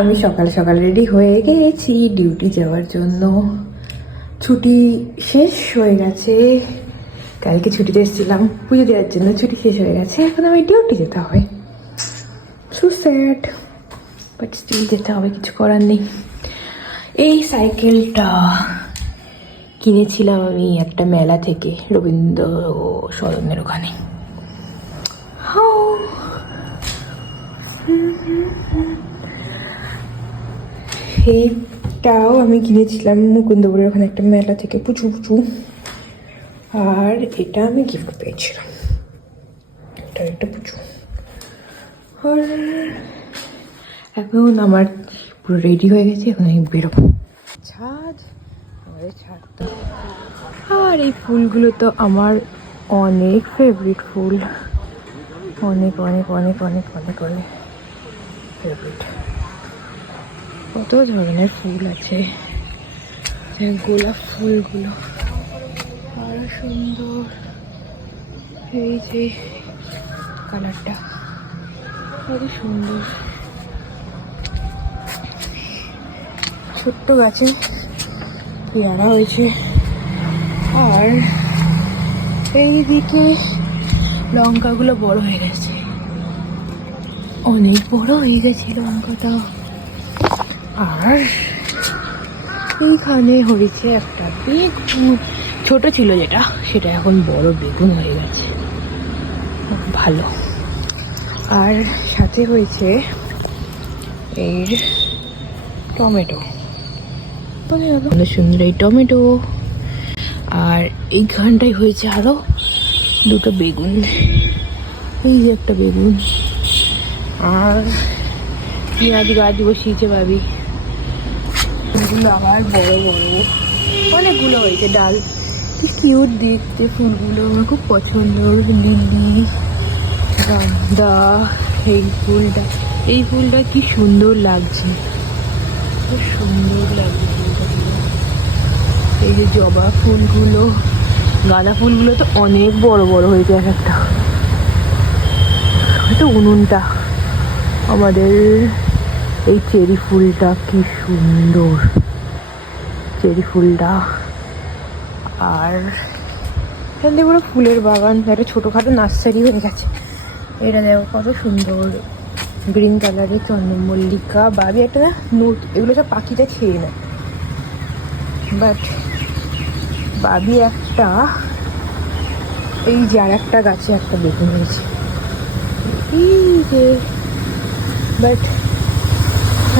আমি সকাল সকাল রেডি হয়ে গেছি ডিউটি যাওয়ার জন্য। ছুটি শেষ হয়ে গেছে, কালকে ছুটিতে এসেছিলাম পুজো দেওয়ার জন্য, ছুটি শেষ হয়ে গেছে, এখন আমি ডিউটি যেতে হবে। সো স্যাড, বাট স্টিল যেতে হবে, কিছু করার নেই। এই সাইকেলটা কিনেছিলাম আমি একটা মেলা থেকে, রবীন্দ্র সদনের ওখানে। এইটাও আমি কিনেছিলাম মুকুন্দপুরের ওখানে একটা মেলা থেকে, পুচু পুচু। আর এটা আমি গিফট পেয়েছিলাম, এটা একটা পুচু। আর এখন আমার পুরো রেডি হয়ে গেছে, এখন আমি বেরোবো। ছাদ, আমাদের ছাদটা। আর এই ফুলগুলো তো আমার অনেক ফেভারিট ফুল, অনেক অনেক অনেক অনেক অনেক অনেক ফেভারিট। কত ধরনের ফুল আছে, গোলাপ ফুলগুলো আরো সুন্দর, এই যে কালারটা কত সুন্দর। ছোট্ট গাছে পেয়ারা হয়েছে। আর এইদিকে লঙ্কাগুলো বড় হয়ে গেছে, অনেক বড় হয়ে গেছে লঙ্কাটা। আর এইখানে হয়েছে একটা বেগুন, ছোট ছিল যেটা, সেটা এখন বড় বেগুন হয়ে গেছে, ভালো। আর সাথে হয়েছে এই টমেটো, কত সুন্দর এই টমেটো। আর এইখানটাই হয়েছে আরো দুটো বেগুন, এই যে একটা বেগুন। আর পেঁয়াজ গাছ বসিয়েছে ভাবি, ফুলগুলো আবার বড় বড় অনেকগুলো হয়েছে ডাল। কি কিউট দেখতে ফুলগুলো, আমার খুব পছন্দ। লিলি, গাঁদা, এই ফুলটা কি সুন্দর লাগছে, খুব সুন্দর লাগছে ফুলগুলো। এই যে জবা ফুলগুলো, গাঁদা ফুলগুলো তো অনেক বড় বড় হয়েছে এক একটা, হয়তো উনুনটা। আমাদের এই চেরি ফুলটা কি সুন্দর, চেরি ফুলটা। আর এখান থেকে পুরো ফুলের বাগান, একটা ছোটোখাটো নার্সারি হয়ে গেছে। এটা দেখো কত সুন্দর, গ্রিন কালারের চন্দ্রমল্লিকা, বাবি একটা নোট, এগুলো সব পাখিটা খেয়ে নেয়, বাট বাবি একটা, এই যে আর একটা গাছে একটা বেগুন হয়েছে, এই যে, বাট